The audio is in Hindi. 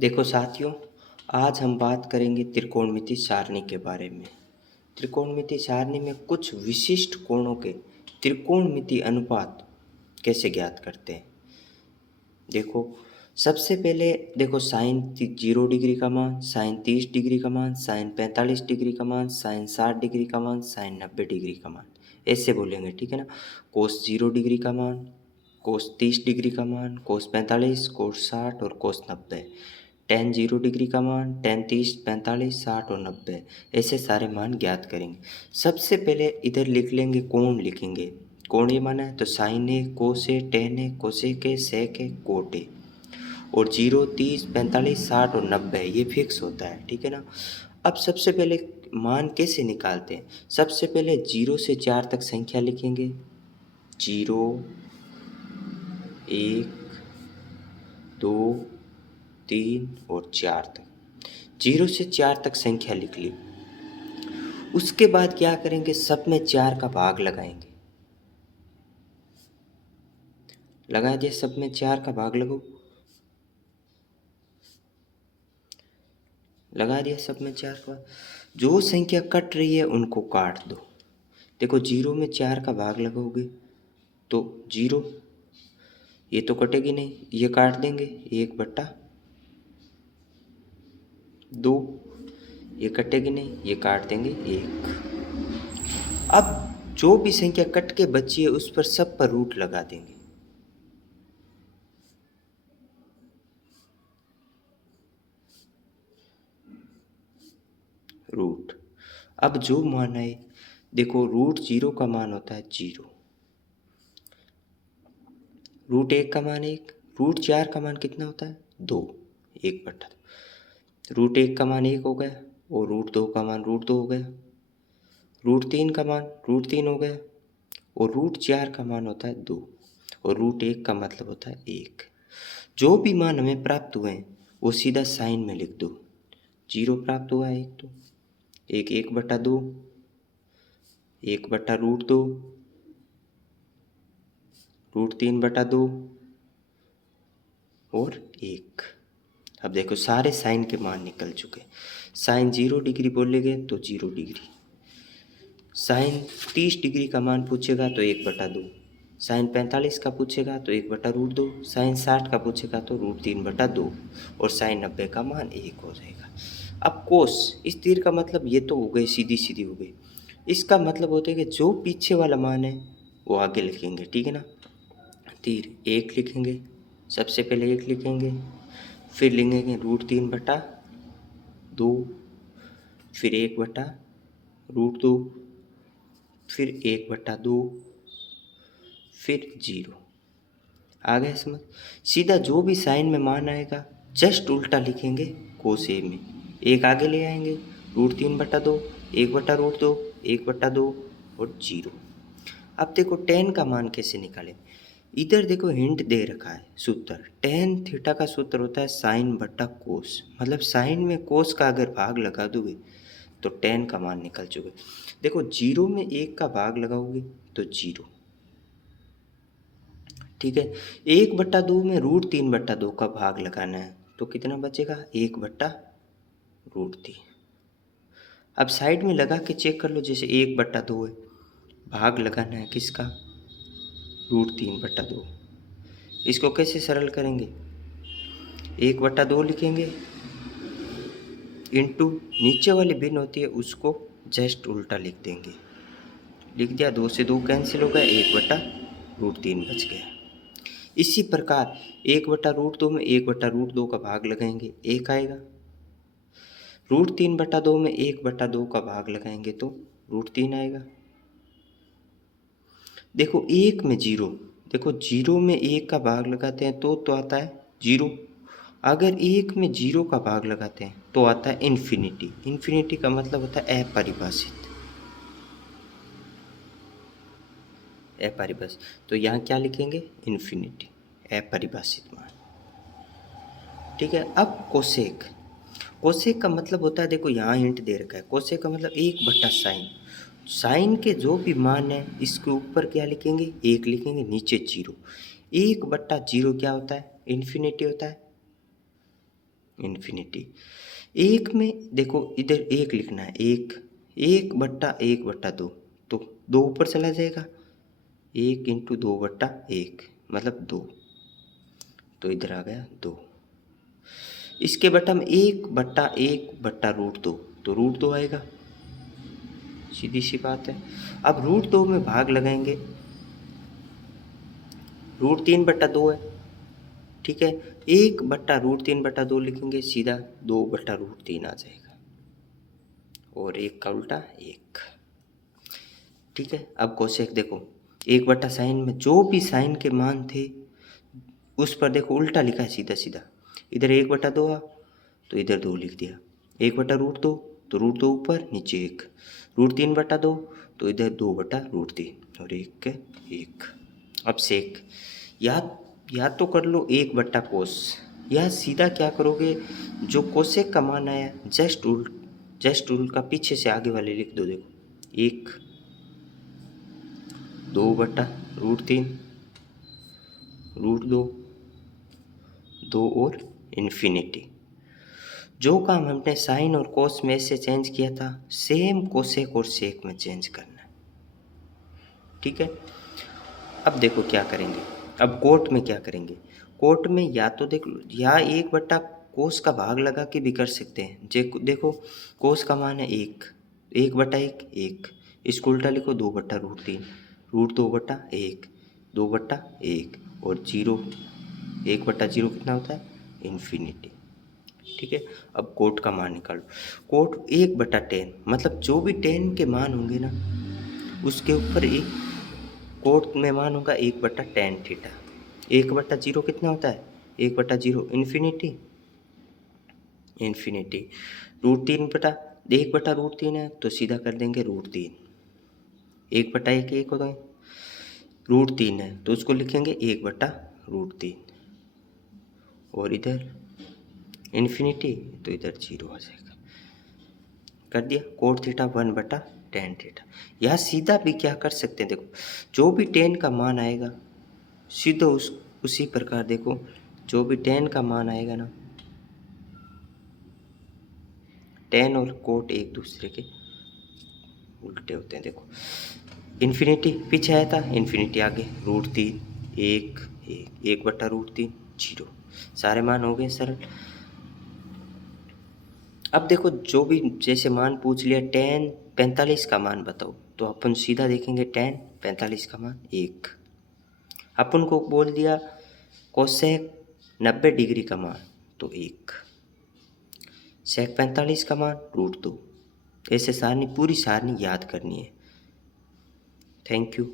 देखो साथियों, आज हम बात करेंगे त्रिकोणमिति सारणी के बारे में। त्रिकोणमिति सारणी में कुछ विशिष्ट कोणों के त्रिकोणमिति अनुपात कैसे ज्ञात करते हैं। देखो, सबसे पहले देखो साइन 0 डिग्री का मान, साइन 30 डिग्री का मान, साइन 45 डिग्री का मान, साइन 60 डिग्री का मान, साइन 90 डिग्री का मान, ऐसे बोलेंगे, ठीक है ना। कोस 0 डिग्री का मान, कोस 30 डिग्री का मान, कोस 45, कोस 60 और कोस 90। टेन 0 डिग्री का मान, टेन 30, 45, 60 और 90, ऐसे सारे मान ज्ञात करेंगे। सबसे पहले इधर लिख लेंगे, कोण लिखेंगे। कोण ये माना है तो sine A, cos A, tan A, cosec A, sec A, cot A. और 0, 30, 45, 60 और 90 ये फिक्स होता है, ठीक है ना। अब सबसे पहले मान कैसे निकालते हैं। सबसे पहले 0 से 4 तक संख्या लिखेंगे। 0, 1, 2, 3 और 4 तक। 0 से 4 तक संख्या लिख ली। उसके बाद क्या करेंगे, सब में 4 का भाग लगाएंगे। लगा दिया, सब में 4 का भाग लगाओ। लगा दिया सब में 4 का। जो संख्या कट रही है उनको काट दो। देखो 0 में 4 का भाग लगाओगे तो 0, ये तो कटेगी नहीं, ये काट देंगे 1/2, ये कटेगी नहीं, ये काट देंगे 1। अब जो भी संख्या कट के बची है उस पर सब पर रूट लगा देंगे। रूट, अब जो मान है, देखो रूट 0 का मान होता है 0, रूट 1 का मान 1, रूट 4 का मान कितना होता है 2, 1/2। रूट 1 का मान 1 हो गया और रूट 2 का मान रूट 2 हो गया। रूट 3 का मान रूट 3 हो गया और रूट 4 का मान होता है 2 और रूट 1 का मतलब होता है 1। जो भी मान हमें प्राप्त हुए हैं वो सीधा साइन में लिख दो। 0 प्राप्त हुआ है 1, तो 1/2, 1/√2, √3/2 और 1। अब देखो सारे साइन के मान निकल चुके। साइन 0 डिग्री बोलेंगे तो 0 डिग्री, साइन 30 डिग्री का मान पूछेगा तो 1/2, साइन 45 का पूछेगा तो 1/√2, साइन 60 का पूछेगा तो √3/2 और साइन 90 का मान 1 हो जाएगा। अब कोस, इस तीर का मतलब ये तो हो गई, सीधी सीधी हो गई। इसका मतलब होता है कि जो पीछे वाला मान है वो आगे लिखेंगे, ठीक है ना। तीर 1 लिखेंगे, सबसे पहले 1 लिखेंगे, फिर लिखेंगे √3/2, फिर 1/√2, फिर 1/2, फिर 0। आ गया समझ। सीधा जो भी साइन में मान आएगा जस्ट उल्टा लिखेंगे कोस ए में, 1 आगे ले आएंगे, √3/2, 1/√2, 1/2 और 0। अब देखो टेन का मान कैसे निकालें। इधर देखो हिंट दे रखा है सूत्र, टेन थीटा का सूत्र होता है साइन बटा कोस, मतलब साइन में कोस का अगर भाग लगा दोगे तो टेन का मान निकल चुके। देखो 0 में 1 का भाग लगाओगे तो 0, ठीक है। 1/2 में √3/2 का भाग लगाना है तो कितना बचेगा, 1/√3। अब साइड में लगा के चेक कर लो, जैसे 1/2 है, भाग लगाना है किसका, √3/2। इसको कैसे सरल करेंगे, 1/2 लिखेंगे इंटू नीचे वाली भिन्न होती है उसको जस्ट उल्टा लिख देंगे। लिख दिया, 2 से 2 कैंसिल हो गया, 1/√3 बच गया। इसी प्रकार 1/√2 में 1/√2 का भाग लगाएंगे, 1 आएगा। √3/2 में 1/2 का भाग लगाएंगे तो √3 आएगा। देखो 1 में 0, देखो 0 में 1 का भाग लगाते हैं तो आता है 0। अगर 1 में 0 का भाग लगाते हैं तो आता है इन्फिनिटी। इन्फिनिटी का मतलब होता है अपरिभाषित। अपरिभाषित, तो यहाँ क्या लिखेंगे, इन्फिनिटी, अपरिभाषित मान, ठीक है। अब कोसेक, कोसेक का मतलब होता है, देखो यहाँ हिंट दे रखा है, कोसेक का मतलब 1/साइन। साइन के जो भी मान है इसके ऊपर क्या लिखेंगे, 1 लिखेंगे, नीचे 0। 1/0 क्या होता है, इन्फिनिटी होता है। इन्फिनिटी। एक में देखो इधर एक लिखना है, एक, एक बट्टा दो, तो दो ऊपर चला जाएगा, एक इंटू दो बट्टा एक मतलब दो, तो इधर आ गया दो। इसके बट्टा में एक बट्टा रूट दो, तो रूट दो आएगा, सीधी सी बात है। अब रूट दो में भाग लगाएंगे, रूट तीन बट्टा दो है, ठीक है, एक बट्टा रूट तीन बट्टा दो लिखेंगे, सीधा दो बट्टा रूट तीन आ जाएगा, और एक का उल्टा एक, ठीक है। अब कोसेक देखो, एक बट्टा साइन में जो भी साइन के मान थे उस पर देखो उल्टा लिखा है सीधा सीधा, इधर एक बट्टा दो तो इधर दो लिख दिया, एक बट्टा रूट दो तो रूट दो ऊपर नीचे एक, रूट तीन बट्टा दो तो इधर दो बट्टा रूट तीन और एक के एक। अब सेक या तो कर लो एक बट्टा कोस, या सीधा क्या करोगे, जो कोसेक का मान आया जस्ट उल्ट का पीछे से आगे वाले लिख दो, देखो एक, दो बट्टा रूट तीन, रूट दो, दो और इन्फिनिटी। जो काम हमने साइन और कोस में से चेंज किया था, सेम कोसेक और सेक में चेंज करना है, ठीक है। अब देखो क्या करेंगे, अब कोट में क्या करेंगे, कोट में या तो देख लो, या एक बट्टा कोस का भाग लगा के भी कर सकते हैं। देखो कोस का मान है एक, एक बट्टा एक, इसको उल्टा लिखो दो बट्टा रूट तीन, रूट दो बट्टा एक, दो बट्टा एक और जीरो, एक बट्टा जीरो कितना होता है, इन्फिनिटी, ठीक है। अब कोट का मान निकालो, कोट एक बट्टा टेन, मतलब जो भी टेन के मान होंगे ना उसके ऊपर एक कोट में मान होगा एक बट्टा टेन थीटा, एक बट्टा जीरो कितना होता है, एक बट्टा जीरो इन्फिनिटी, रूट तीन बटा एक बट्टा रूट तीन है तो सीधा कर देंगे रूट तीन, एक बट्टा एक होता है, रूट तीन है तो उसको लिखेंगे एक बट्टा रूट तीन, और इधर इन्फिनिटी तो इधर जीरो आ जाएगा, कर दिया। कोट थीटा वन बटा टेन थीटा, या सीधा भी क्या कर सकते हैं, देखो जो भी टेन का मान आएगा सीधा उसी प्रकार देखो, जो भी टेन का मान आएगा ना, टेन और कोट एक दूसरे के उल्टे होते हैं। देखो इन्फिनिटी पीछे आया था, इन्फिनिटी आगे, रूट तीन एक बट्टा रूट तीन जीरो, सारे मान हो गए सरल। अब देखो जो भी जैसे मान पूछ लिया, टेन 45 का मान बताओ, तो अपन सीधा देखेंगे टेन 45 का मान एक, अपन को बोल दिया कोसेक 90 डिग्री का मान तो एक, सेक 45 का मान रूट दो, ऐसे सारनी पूरी सारनी याद करनी है। Thank you.